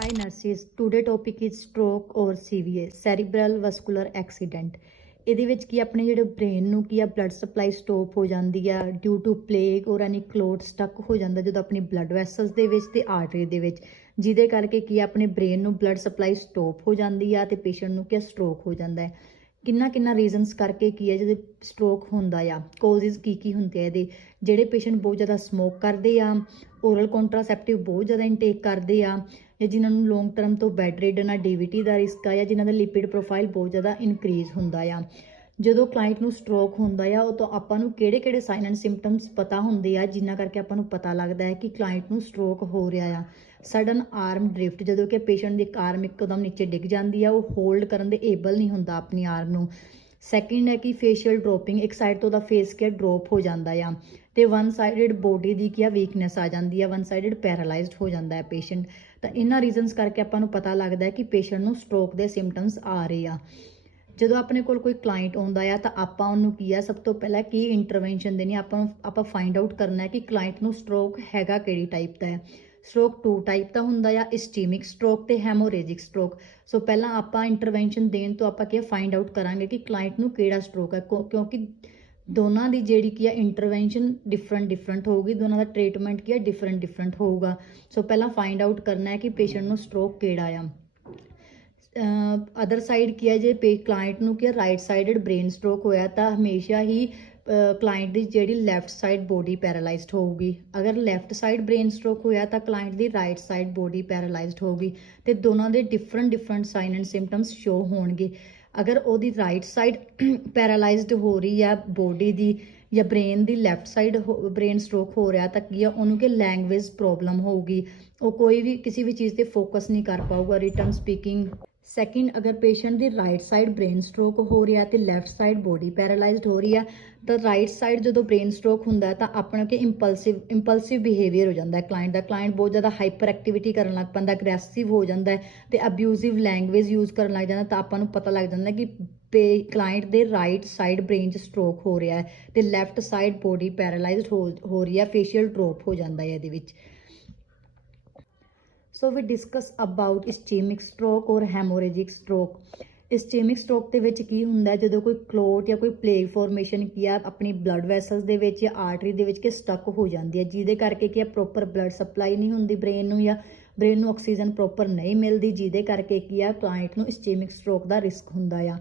Hi nurses, today topic is stroke or CVA, cerebral vascular accident। ਇਹਦੇ ਵਿੱਚ ਕੀ ਆਪਣੇ ਜਿਹੜੇ ਬ੍ਰੇਨ ਨੂੰ ਕੀ ਆ ਬਲੱਡ ਸਪਲਾਈ ਸਟਾਪ ਹੋ ਜਾਂਦੀ ਆ ਡਿਊ ਟੂ ਪਲੇਗ ਔਰ ਐਨੀ ਕਲੋਟ ਸਟਕ ਹੋ ਜਾਂਦਾ ਜਦੋਂ ਆਪਣੀ ਬਲੱਡ ਵੈਸਲਸ ਦੇ ਵਿੱਚ ਤੇ ਆਰਟਰੀ ਦੇ ਵਿੱਚ, ਜਿਹਦੇ ਕਰਕੇ ਕੀ ਆਪਣੇ ਬ੍ਰੇਨ ਨੂੰ ਬਲੱਡ ਸਪਲਾਈ ਸਟਾਪ ਹੋ ਜਾਂਦੀ ਆ ਤੇ ਪੇਸ਼ੈਂਟ ਨੂੰ ਕੀ ਸਟ੍ਰੋਕ ਹੋ ਜਾਂਦਾ ਹੈ। ਕਿੰਨਾ ਰੀਜ਼ਨਸ ਕਰਕੇ ਕੀ ਹੈ ਜਦੋਂ ਸਟ੍ਰੋਕ ਹੁੰਦਾ ਆ, ਕੋਜ਼ਿਸ ਕੀ ਹੁੰਦੇ ਆ ਇਹਦੇ। ਜਿਹੜੇ ਪੇਸ਼ੈਂਟ ਬਹੁਤ ਜ਼ਿਆਦਾ ਸਮੋਕ ਕਰਦੇ ਆ, ਓਰਲ ਕੰਟਰਾਸੈਪਟਿਵ ਬਹੁਤ ਜ਼ਿਆਦਾ ਇਨਟੇਕ ਕਰਦੇ ਆ, ਜਾਂ ਜਿਨ੍ਹਾਂ ਨੂੰ ਲੌਂਗ ਟਰਮ ਤੋਂ ਬੈੱਡ ਰਿਡਨ ਆ, DVT ਦਾ ਰਿਸਕ ਆ, ਜਾਂ ਜਿਨ੍ਹਾਂ ਦਾ ਲਿਪਿਡ ਪ੍ਰੋਫਾਈਲ ਬਹੁਤ ਜ਼ਿਆਦਾ ਇਨਕਰੀਜ਼ ਹੁੰਦਾ ਆ। ਜਦੋਂ ਕਲਾਇੰਟ ਨੂੰ ਸਟ੍ਰੋਕ ਹੁੰਦਾ ਆ ਉਹ ਤੋਂ ਆਪਾਂ ਨੂੰ ਕਿਹੜੇ ਸਾਈਨ ਐਂਡ ਸਿੰਪਟਮਸ ਪਤਾ ਹੁੰਦੇ ਆ ਜਿਨ੍ਹਾਂ ਕਰਕੇ ਆਪਾਂ ਨੂੰ ਪਤਾ ਲੱਗਦਾ ਹੈ ਕਿ ਕਲਾਇੰਟ ਨੂੰ ਸਟ੍ਰੋਕ ਹੋ ਰਿਹਾ ਆ। ਸਡਨ ਆਰਮ ਡ੍ਰਿਫਟ, ਜਦੋਂ ਕਿ ਪੇਸ਼ੈਂਟ ਦੀ ਆਰਮ ਇੱਕਦਮ ਨੀਚੇ ਡਿੱਗ ਜਾਂਦੀ ਆ, ਉਹ ਹੋਲਡ ਕਰਨ ਦੇ ਏਬਲ ਨਹੀਂ ਹੁੰਦਾ ਆਪਣੀ ਆਰਮ ਨੂੰ। ਸੈਕਿੰਡ ਹੈ ਕਿ ਫੇਸ਼ੀਅਲ ਡ੍ਰੋਪਿੰਗ, ਇੱਕ ਸਾਈਡ ਤੋਂ ਉਹਦਾ ਫੇਸ ਕੀ ਡ੍ਰੋਪ ਹੋ ਜਾਂਦਾ ਆ ਤੇ ਵਨ ਸਾਈਡਡ ਬੋਡੀ ਦੀ ਕੀ ਵੀਕਨੈਸ ਆ ਜਾਂਦੀ ਆ, ਵਨ ਸਾਈਡਡ ਪੈਰਾਲਾਈਜ਼ਡ ਹੋ ਜਾਂਦਾ ਹੈ ਪੇਸ਼ੈਂਟ। ਤਾਂ ਇਹਨਾਂ ਰੀਜ਼ਨਸ ਕਰਕੇ ਆਪਾਂ ਨੂੰ ਪਤਾ ਲੱਗਦਾ ਹੈ ਕਿ ਪੇਸ਼ੈਂਟ ਨੂੰ ਸਟ੍ਰੋਕ ਦੇ ਸਿੰਪਟਮਸ ਆ ਰਹੇ ਆ। ਜਦੋਂ ਆਪਣੇ ਕੋਲ ਕੋਈ ਕਲਾਇੰਟ ਆਉਂਦਾ ਆ ਤਾਂ ਆਪਾਂ ਉਹਨੂੰ ਕੀ ਆ, ਸਭ ਤੋਂ ਪਹਿਲਾਂ ਕੀ ਇੰਟਰਵੈਂਸ਼ਨ ਦੇਣੀ ਆਪਾਂ ਫਾਈਂਡ ਆਊਟ ਕਰਨਾ ਹੈ ਕਿ ਕਲਾਇੰਟ ਨੂੰ ਸਟ੍ਰੋਕ ਹੈਗਾ ਕਿਹੜੀ ਟਾਈਪ ਦਾ ਹੈ। ਸਟ੍ਰੋਕ 2 ਟਾਈਪ ਦਾ ਹੁੰਦਾ ਆ, ਇਸਚੀਮਿਕ ਸਟ੍ਰੋਕ ਤੇ ਹੈਮੋਰੇਜਿਕ ਸਟ੍ਰੋਕ। ਸੋ ਪਹਿਲਾਂ ਆਪਾਂ ਇੰਟਰਵੈਂਸ਼ਨ ਦੇਣ ਤੋਂ ਆਪਾਂ ਕੀ ਫਾਈਂਡ ਆਊਟ ਕਰਾਂਗੇ ਕਿ ਕਲਾਇੰਟ ਨੂੰ ਕਿਹੜਾ ਸਟ੍ਰੋਕ ਹੈ, ਕਿਉਂਕਿ ਦੋਨਾਂ ਦੀ ਜਿਹੜੀ ਕੀ ਆ ਇੰਟਰਵੈਂਸ਼ਨ ਡਿਫਰੈਂਟ ਹੋਊਗੀ, ਦੋਨਾਂ ਦਾ ਟ੍ਰੀਟਮੈਂਟ ਕੀ ਆ ਡਿਫਰੈਂਟ ਹੋਊਗਾ। ਸੋ ਪਹਿਲਾਂ ਫਾਈਂਡ ਆਊਟ ਕਰਨਾ ਹੈ ਕਿ ਪੇਸ਼ੈਂਟ ਨੂੰ ਸਟ੍ਰੋਕ ਕਿਹੜਾ ਆ। ਅਦਰ ਸਾਈਡ ਕੀ ਹੈ, ਜੇ ਕਲਾਇੰਟ ਨੂੰ ਕੀ ਰਾਈਟ ਸਾਈਡਡ ਬ੍ਰੇਨ ਸਟ੍ਰੋਕ ਹੋਇਆ ਤਾਂ ਹਮੇਸ਼ਾ ਹੀ ਕਲਾਇੰਟ ਦੀ ਜਿਹੜੀ ਲੈਫਟ ਸਾਈਡ ਬੋਡੀ ਪੈਰਾਲਾਈਜ਼ਡ ਹੋਊਗੀ। ਅਗਰ ਲੈਫਟ ਸਾਈਡ ਬ੍ਰੇਨ ਸਟ੍ਰੋਕ ਹੋਇਆ ਤਾਂ ਕਲਾਇੰਟ ਦੀ ਰਾਈਟ ਸਾਈਡ ਬੋਡੀ ਪੈਰਾਲਾਈਜ਼ਡ ਹੋਊਗੀ ਤੇ ਦੋਨਾਂ ਦੇ different sign and symptoms show ਹੋਣਗੇ। ਅਗਰ ਉਹਦੀ ਰਾਈਟ ਸਾਈਡ ਪੈਰਾਲਾਈਜ਼ਡ ਹੋ ਰਹੀ ਆ ਬੋਡੀ ਦੀ ਜਾਂ ਬ੍ਰੇਨ ਦੀ ਲੈਫਟ ਸਾਈਡ ਬ੍ਰੇਨ ਸਟ੍ਰੋਕ ਹੋ ਰਿਹਾ ਤਾਂ ਕੀ ਆ ਉਹਨੂੰ ਕਿ ਲੈਂਗੁਏਜ ਪ੍ਰੋਬਲਮ ਹੋਊਗੀ, ਉਹ ਕੋਈ ਵੀ ਕਿਸੇ ਵੀ ਚੀਜ਼ ਤੇ ਫੋਕਸ ਨਹੀਂ ਕਰ ਪਾਊਗਾ, ਰਿਟਨ ਸਪੀਕਿੰਗ। ਸੈਕਿੰਡ, ਅਗਰ ਪੇਸ਼ੈਂਟ ਦੀ ਰਾਈਟ ਸਾਈਡ ਬ੍ਰੇਨ ਸਟ੍ਰੋਕ ਹੋ ਰਿਹਾ ਤੇ ਲੈਫਟ ਸਾਈਡ ਬੋਡੀ ਪੈਰਾਲਾਈਜ਼ਡ ਹੋ ਰਹੀ ਆ ਤਾਂ ਰਾਈਟ ਸਾਈਡ ਜਦੋਂ ਬ੍ਰੇਨ ਸਟ੍ਰੋਕ ਹੁੰਦਾ ਤਾਂ ਆਪਣਾ ਕਿ ਇੰਪਲਸਿਵ ਬਿਹੇਵੀਅਰ ਹੋ ਜਾਂਦਾ ਹੈ ਕਲਾਇੰਟ ਦਾ। ਕਲਾਇੰਟ ਬਹੁਤ ਜ਼ਿਆਦਾ ਹਾਈਪਰ ਐਕਟੀਵਿਟੀ ਕਰਨ ਲੱਗ ਪੈਂਦਾ, ਅਗਰੈਸਿਵ ਹੋ ਜਾਂਦਾ ਹੈ ਤੇ ਅਬਿਊਜ਼ਿਵ ਲੈਂਗੁਏਜ ਯੂਜ਼ ਕਰਨ ਲੱਗ ਜਾਂਦਾ। ਤਾਂ ਆਪਾਂ ਨੂੰ ਪਤਾ ਲੱਗ ਜਾਂਦਾ ਕਿ ਕਲਾਇੰਟ ਦੇ ਰਾਈਟ ਸਾਈਡ ਬ੍ਰੇਨ 'ਚ ਸਟ੍ਰੋਕ ਹੋ ਰਿਹਾ ਹੈ ਤੇ ਲੈਫਟ ਸਾਈਡ ਬੋਡੀ ਪੈਰਾਲਾਈਜ਼ਡ ਹੋ ਰਹੀ ਹੈ, ਫੇਸ਼ੀਅਲ ਡ੍ਰੋਪ ਹੋ ਜਾਂਦਾ ਹੈ ਇਹਦੇ ਵਿੱਚ। So we discuss about ischemic stroke or hemorrhagic stroke। Ischemic stroke ਦੇ ਵਿੱਚ ਕੀ ਹੁੰਦਾ, ਜਦੋਂ ਕੋਈ ਕਲੋਟ ਜਾਂ ਕੋਈ ਪਲੇਗ ਫਾਰਮੇਸ਼ਨ ਕੀ ਆ ਆਪਣੀ ਬਲੱਡ ਵੈਸਲਸ ਦੇ ਵਿੱਚ ਜਾਂ ਆਰਟਰੀ ਦੇ ਵਿੱਚ ਕਿ ਸਟਕ ਹੋ ਜਾਂਦੀ ਹੈ, ਜਿਹਦੇ ਕਰਕੇ ਕੀ ਆ ਪ੍ਰੋਪਰ ਬਲੱਡ ਸਪਲਾਈ ਨਹੀਂ ਹੁੰਦੀ ਬ੍ਰੇਨ ਨੂੰ, ਜਾਂ ਬ੍ਰੇਨ ਨੂੰ ਆਕਸੀਜਨ ਪ੍ਰੋਪਰ ਨਹੀਂ ਮਿਲਦੀ, ਜਿਹਦੇ ਕਰਕੇ ਕੀ ਆ ਕਲਾਇੰਟ ਨੂੰ ਇਸਚੀਮਿਕ ਸਟ੍ਰੋਕ ਦਾ ਰਿਸਕ ਹੁੰਦਾ ਆ।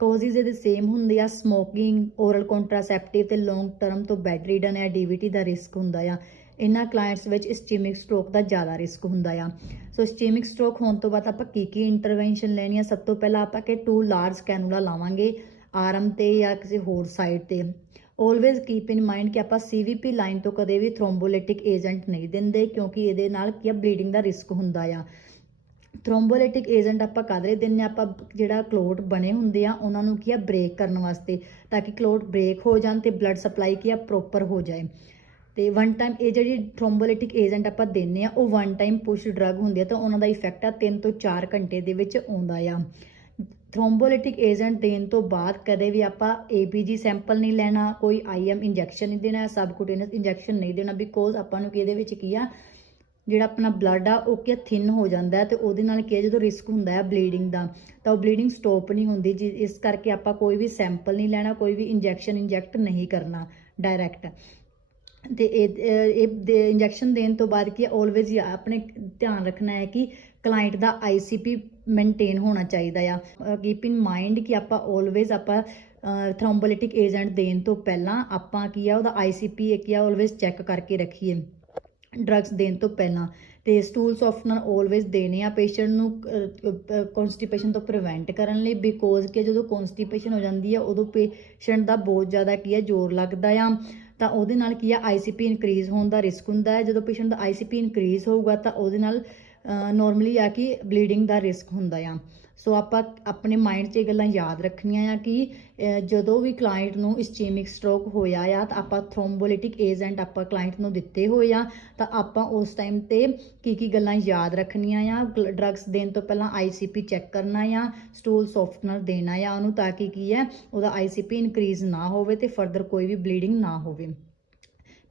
ਕੋਜ਼ਿਸ ਇਹਦੇ ਸੇਮ ਹੁੰਦੇ ਆ, ਸਮੋਕਿੰਗ, ਓਰਲ ਕੰਟਰਾਸੈਪਟਿਵ ਤੇ ਲੌਂਗ ਟਰਮ ਤੋਂ ਬੈੱਡ ਰਿਡਨ ਜਾਂ DVT ਦਾ ਰਿਸਕ ਹੁੰਦਾ ਆ। ਇਹਨਾਂ ਕਲਾਇੰਟਸ ਵਿੱਚ ਇਸਚੀਮਿਕ ਸਟ੍ਰੋਕ ਦਾ ਜ਼ਿਆਦਾ ਰਿਸਕ ਹੁੰਦਾ ਆ। ਸੋ ਇਸਚੀਮਿਕ ਸਟ੍ਰੋਕ ਹੋਣ ਤੋਂ ਬਾਅਦ ਆਪਾਂ ਕੀ ਇੰਟਰਵੈਂਸ਼ਨ ਲੈਣੀ ਆ। ਸਭ ਤੋਂ ਪਹਿਲਾਂ ਆਪਾਂ ਕਿ 2 ਲਾਰਜ ਕੈਨੂਲਾ ਲਾਵਾਂਗੇ ਆਰਮ ਤੇ ਜਾਂ ਕਿਸੇ ਹੋਰ ਸਾਈਡ ਤੇ। ਆਲਵੇਜ਼ ਕੀਪ ਇਨ ਮਾਈਂਡ ਕਿ ਆਪਾਂ CVP ਲਾਈਨ ਤੋਂ ਕਦੇ ਵੀ ਥ੍ਰੋਮਬੋਲਿਟਿਕ ਏਜੰਟ ਨਹੀਂ ਦਿੰਦੇ, ਕਿਉਂਕਿ ਇਹਦੇ ਨਾਲ ਕੀ ਆ ਬਲੀਡਿੰਗ ਦਾ ਰਿਸਕ ਹੁੰਦਾ ਆ। ਥ੍ਰੋਮਬੋਲਿਟਿਕ ਏਜੰਟ ਆਪਾਂ ਕਾਹਦੇ ਦਿੰਦੇ ਆ, ਆਪਾਂ ਜਿਹੜਾ ਕਲੋਟ ਬਣੇ ਹੁੰਦੇ ਆ ਉਹਨਾਂ ਨੂੰ ਕੀ ਆ ਬ੍ਰੇਕ ਕਰਨ ਵਾਸਤੇ, ਤਾਂ ਕਿ ਕਲੋਟ ਬ੍ਰੇਕ ਹੋ ਜਾਣ ਤੇ ਬਲੱਡ ਸਪਲਾਈ ਕੀ ਆ ਪ੍ਰੋਪਰ ਹੋ ਜਾਏ। ਤੇ ਵਨ ਟਾਈਮ ਇਹ ਜਿਹੜੀ ਥ੍ਰੋਮਬੋਲਿਟਿਕ ਏਜੰਟ ਆਪਾਂ ਦਿੰਦੇ ਆ ਉਹ ਵਨ ਟਾਈਮ ਪੁਸ਼ ਡਰਗ ਹੁੰਦੀ ਆ ਤਾਂ ਉਹਨਾਂ ਦਾ ਇਫੈਕਟ ਆ 3 ਤੋਂ 4 ਘੰਟੇ ਦੇ ਵਿੱਚ ਆਉਂਦਾ ਆ। ਥ੍ਰੋਮਬੋਲਿਟਿਕ ਏਜੰਟ ਦੇਣ ਤੋਂ ਬਾਅਦ ਕਦੇ ਵੀ ਆਪਾਂ ABG ਸੈਂਪਲ ਨਹੀਂ ਲੈਣਾ, ਕੋਈ IM ਇੰਜੈਕਸ਼ਨ ਨਹੀਂ ਦੇਣਾ, ਸਬਕੂਟੇਨਸ ਇੰਜੈਕਸ਼ਨ ਨਹੀਂ ਦੇਣਾ, ਬਿਕੋਜ਼ ਆਪਾਂ ਨੂੰ ਇਹਦੇ ਵਿੱਚ ਕੀ ਆ ਜਿਹੜਾ ਆਪਣਾ ਬਲੱਡ ਆ ਉਹ ਕੀ ਥਿਨ ਹੋ ਜਾਂਦਾ ਹੈ ਤੇ ਉਹਦੇ ਨਾਲ ਕੀ ਜਦੋਂ ਰਿਸਕ ਹੁੰਦਾ ਹੈ ਬਲੀਡਿੰਗ ਦਾ ਤਾਂ ਉਹ ਬਲੀਡਿੰਗ ਸਟੋਪ ਨਹੀਂ ਹੁੰਦੀ ਜੀ। ਇਸ ਕਰਕੇ ਆਪਾਂ ਕੋਈ ਵੀ ਸੈਂਪਲ ਨਹੀਂ ਲੈਣਾ, ਕੋਈ ਵੀ ਇੰਜੈਕਟ ਨਹੀਂ ਕਰਨਾ ਡਾਇਰੈਕਟ। ਤੇ ਇਹ ਇੰਜੈਕਸ਼ਨ ਦੇਣ ਤੋਂ ਬਾਅਦ ਕੀ ਆਲਵੇਜ਼ ਆਪਣੇ ਧਿਆਨ ਰੱਖਣਾ ਹੈ ਕਿ ਕਲਾਇੰਟ ਦਾ ICP ਮੇਨਟੇਨ ਹੋਣਾ ਚਾਹੀਦਾ ਆ। ਕੀਪ ਇਨ ਮਾਈਂਡ ਕਿ ਆਪਾਂ ਆਲਵੇਜ਼ ਥ੍ਰੋਮਬੋਲਿਟਿਕ ਏਜੰਟ ਦੇਣ ਤੋਂ ਪਹਿਲਾਂ ਆਪਾਂ ਕੀ ਆ ਉਹਦਾ ICP ਇੱਕ ਆ ਆਲਵੇਜ਼ ਚੈੱਕ ਕਰਕੇ ਰੱਖੀਏ ਡਰੱਗਸ ਦੇਣ ਤੋਂ ਪਹਿਲਾਂ। ਤੇ ਸਟੂਲ ਸੌਫਟਨਰ ਆਲਵੇਜ਼ ਦੇਣੇ ਆ ਪੇਸ਼ੈਂਟ ਨੂੰ ਕੌਨਸਟੀਪੇਸ਼ਨ ਤੋਂ ਪ੍ਰੀਵੈਂਟ ਕਰਨ ਲਈ, ਬਿਕੋਜ਼ ਕਿ ਜਦੋਂ ਕੌਨਸਟੀਪੇਸ਼ਨ ਹੋ ਜਾਂਦੀ ਆ ਉਦੋਂ ਪੇਸ਼ੈਂਟ ਦਾ ਬਹੁਤ ਜ਼ਿਆਦਾ ਕੀ ਆ ਜ਼ੋਰ ਲੱਗਦਾ ਆ ਤਾਂ ਉਹਦੇ ਨਾਲ ਕੀ ਆ ICP ਇਨਕਰੀਜ਼ ਹੋਣ ਦਾ ਰਿਸਕ ਹੁੰਦਾ ਹੈ। ਜਦੋਂ ਪੇਸ਼ੈਂਟ ਦਾ ICP ਇਨਕਰੀਜ਼ ਹੋਊਗਾ ਤਾਂ ਉਹਦੇ ਨਾਲ ਨੋਰਮਲੀ ਆ ਕਿ ਬਲੀਡਿੰਗ ਦਾ ਰਿਸਕ ਹੁੰਦਾ ਆ। ਸੋ ਆਪਾਂ ਆਪਣੇ ਮਾਈਂਡ 'ਚ ਇਹ ਗੱਲਾਂ ਯਾਦ ਰੱਖਣੀਆਂ ਆ ਕਿ ਜਦੋਂ ਵੀ ਕਲਾਇੰਟ ਨੂੰ ਇਸਚੀਮਿਕ ਸਟ੍ਰੋਕ ਹੋਇਆ ਆ ਤਾਂ ਆਪਾਂ ਥ੍ਰੋਮਬੋਲਿਟਿਕ ਏਜੰਟ ਆਪਾਂ ਕਲਾਇੰਟ ਨੂੰ ਦਿੱਤੇ ਹੋਏ ਆ ਤਾਂ ਆਪਾਂ ਉਸ ਟਾਈਮ ਤੇ ਕੀ ਗੱਲਾਂ ਯਾਦ ਰੱਖਣੀਆਂ ਆ। ਡਰੱਗਸ ਦੇਣ ਤੋਂ ਪਹਿਲਾਂ ICP ਚੈੱਕ ਕਰਨਾ ਆ, ਸਟੂਲ ਸੌਫਟਨਰ ਦੇਣਾ ਆ ਉਹਨੂੰ ਤਾਂ ਕਿ ਕੀ ਹੈ ਉਹਦਾ ICP ਇਨਕਰੀਜ਼ ਨਾ ਹੋਵੇ ਤੇ ਫਰਦਰ ਕੋਈ ਵੀ ਬਲੀਡਿੰਗ ਨਾ ਹੋਵੇ।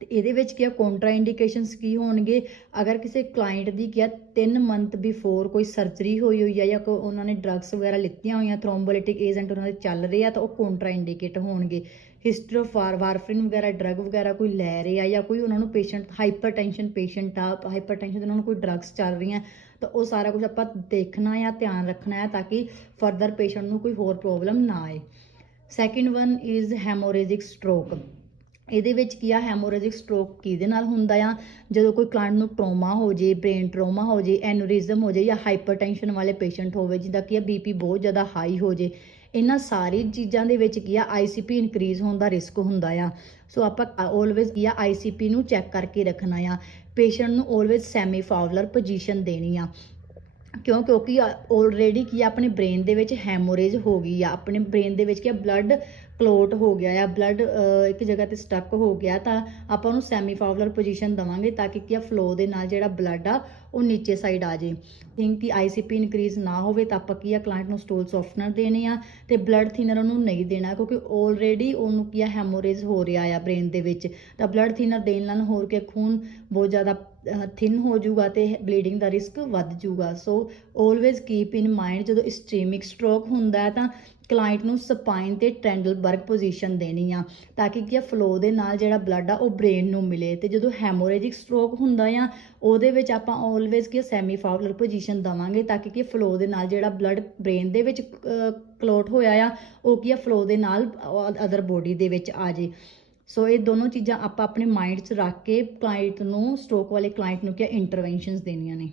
ਤੇ ਇਹਦੇ ਵਿੱਚ ਕੀ ਆ ਕੰਟਰਾ ਇੰਡੀਕੇਸ਼ਨਸ ਕੀ ਹੋਣਗੇ। ਅਗਰ ਕਿਸੇ ਕਲਾਇੰਟ ਦੀ ਕੀ ਆ 3 ਮੰਥ ਬਿਫੋਰ ਕੋਈ ਸਰਜਰੀ ਹੋਈ ਆ ਜਾਂ ਕੋਈ ਉਹਨਾਂ ਨੇ ਡਰੱਗਸ ਵਗੈਰਾ ਲਿੱਤੀਆਂ ਹੋਈਆਂ, ਥਰੋਮਬੋਲਿਟਿਕ ਏਜੰਟ ਉਹਨਾਂ ਦੇ ਚੱਲ ਰਹੇ ਆ, ਤਾਂ ਉਹ ਕੰਟਰਾ ਇੰਡੀਕੇਟ ਹੋਣਗੇ। ਹਿਸਟਰੀ ਆਫ ਵਾਰਫਰਿਨ ਵਗੈਰਾ ਡਰੱਗ ਵਗੈਰਾ ਕੋਈ ਲੈ ਰਹੇ ਆ, ਜਾਂ ਕੋਈ ਉਹਨਾਂ ਨੂੰ ਪੇਸ਼ੈਂਟ ਹਾਈਪਰਟੈਂਸ਼ਨ ਪੇਸ਼ੈਂਟ ਆ, ਹਾਈਪਰਟੈਂਸ਼ਨ ਦੇ ਉਹਨਾਂ ਨੂੰ ਕੋਈ ਡਰੱਗਸ ਚੱਲ ਰਹੀਆਂ, ਤਾਂ ਉਹ ਸਾਰਾ ਕੁਝ ਆਪਾਂ ਦੇਖਣਾ ਆ, ਧਿਆਨ ਰੱਖਣਾ ਹੈ, ਤਾਂ ਕਿ ਫਰਦਰ ਪੇਸ਼ੈਂਟ ਨੂੰ ਕੋਈ ਹੋਰ ਪ੍ਰੋਬਲਮ ਨਾ ਆਏ। Second one is hemorrhagic stroke. ਇਹਦੇ ਵਿੱਚ ਕੀ ਆ, ਹੈਮੋਰੇਜਿਕ ਸਟ੍ਰੋਕ ਕਿਹਦੇ ਨਾਲ ਹੁੰਦਾ ਆ, ਜਦੋਂ ਕੋਈ ਕਲਾਇੰਟ ਨੂੰ ਟਰੋਮਾ ਹੋ ਜੇ, ਬ੍ਰੇਨ ਟਰੋਮਾ ਹੋ ਜੇ, ਐਨੂਰਿਜ਼ਮ ਹੋ ਜੇ, ਜਾਂ ਹਾਈਪਰਟੈਂਸ਼ਨ ਵਾਲੇ ਪੇਸ਼ੈਂਟ ਹੋਵੇ ਜਿਹਦਾ ਕੀ ਆ ਬੀਪੀ ਬਹੁਤ ਜ਼ਿਆਦਾ ਹਾਈ ਹੋ ਜੇ। ਇਹਨਾਂ ਸਾਰੀ ਚੀਜ਼ਾਂ ਦੇ ਵਿੱਚ ਕੀ ਆ ICP ਇਨਕਰੀਜ਼ ਹੋਣ ਦਾ ਰਿਸਕ ਹੁੰਦਾ ਆ। ਸੋ ਆਪਾਂ ਆਲਵੇਜ਼ ਕੀ ਆ ICP ਨੂੰ ਚੈੱਕ ਕਰਕੇ ਰੱਖਣਾ ਆ। ਪੇਸ਼ੈਂਟ ਨੂੰ ਆਲਵੇਜ਼ ਸੈਮੀ ਫਾਵਲਰ ਪੋਜੀਸ਼ਨ ਦੇਣੀ ਆ, ਕਿਉਂਕਿ ਆਲਰੇਡੀ ਕੀ ਆ ਆਪਣੇ ਬ੍ਰੇਨ ਦੇ ਵਿੱਚ ਹੈਮੋਰੇਜ ਹੋ ਗਈ ਆ, ਆਪਣੇ ਬ੍ਰੇਨ ਦੇ ਵਿੱਚ ਕੀ ਆ ਬਲੱਡ ਕਲੋਟ ਹੋ ਗਿਆ ਆ, ਬਲੱਡ ਇੱਕ ਜਗ੍ਹਾ ਤੇ ਸਟਕ ਹੋ ਗਿਆ, ਤਾਂ ਆਪਾਂ ਉਹਨੂੰ ਸੈਮੀ ਫਾਵਲਰ ਪੋਜੀਸ਼ਨ ਦੇਵਾਂਗੇ ਤਾਂ ਕਿ ਕੀ ਆ ਫਲੋ ਦੇ ਨਾਲ ਜਿਹੜਾ ਬਲੱਡ ਆ ਉਹ ਨੀਚੇ ਸਾਈਡ ਆ ਜੇ। ਥਿੰਕ ਕਿ ICP ਇਨਕਰੀਜ਼ ਨਾ ਹੋਵੇ ਤਾਂ ਆਪਾਂ ਕੀ ਆ ਕਲਾਇੰਟ ਨੂੰ ਸਟੂਲ ਸੌਫਟਨਰ ਦੇਣੇ ਆ, ਤੇ ਬਲੱਡ ਥਿਨਰ ਉਹਨੂੰ ਨਹੀਂ ਦੇਣਾ, ਕਿਉਂਕਿ ਆਲਰੇਡੀ ਉਹਨੂੰ ਕੀ ਆ ਹੈਮੋਰੇਜ ਹੋ ਰਿਹਾ ਆ ਬ੍ਰੇਨ ਦੇ ਵਿੱਚ। ਤਾਂ ਬਲੱਡ ਥਿਨਰ ਦੇਣ ਨਾਲ ਹੋਰ ਕਿ ਖੂਨ ਬਹੁਤ ਜ਼ਿਆਦਾ ਥਿਨ ਹੋ ਜਾਊਗਾ ਤੇ ਬਲੀਡਿੰਗ ਦਾ ਰਿਸਕ ਵੱਧ ਜਾਊਗਾ। ਸੋ ਆਲਵੇਜ਼ ਕੀਪ ਇਨ ਮਾਈਂਡ ਜਦੋਂ ਇਸਚੈਮਿਕ ਸਟ੍ਰੋਕ ਹੁੰਦਾ ਹੈ ਤਾਂ ਕਲਾਇੰਟ ਨੂੰ ਸਪਾਈਨ ਤੇ ਟ੍ਰੈਂਡਲਬਰਗ ਪੋਜੀਸ਼ਨ ਦੇਣੀ ਆ, ਤਾਂ ਕਿ ਕੀ ਫਲੋ ਦੇ ਨਾਲ ਜਿਹੜਾ ਬਲੱਡ ਆ ਉਹ ਬ੍ਰੇਨ ਨੂੰ ਮਿਲੇ। ਤੇ ਜਦੋਂ ਹੈਮੋਰੇਜਿਕ ਸਟ੍ਰੋਕ ਹੁੰਦਾ ਆ ਉਹਦੇ ਵਿੱਚ ਆਪਾਂ ਆਲਵੇਜ਼ ਕੀ ਸੈਮੀ ਫਾਵਲਰ ਪੋਜੀਸ਼ਨ ਦੇਵਾਂਗੇ, ਤਾਂ ਕਿ ਫਲੋ ਦੇ ਨਾਲ ਜਿਹੜਾ ਬਲੱਡ ਬ੍ਰੇਨ ਦੇ ਵਿੱਚ ਕਲੋਟ ਹੋਇਆ ਆ ਉਹ ਕੀ ਫਲੋ ਦੇ ਨਾਲ ਅਦਰ ਬੋਡੀ ਦੇ ਵਿੱਚ ਆ ਜੇ। ਸੋ ਇਹ ਦੋਨੋਂ ਚੀਜ਼ਾਂ ਆਪਾਂ ਆਪਣੇ ਮਾਈਂਡ 'ਚ ਰੱਖ ਕੇ ਕਲਾਇੰਟ ਨੂੰ, ਸਟ੍ਰੋਕ ਵਾਲੇ ਕਲਾਇੰਟ ਨੂੰ ਕੀ ਇੰਟਰਵੈਂਸ਼ਨਸ ਦੇਣੀਆਂ ਨੇ।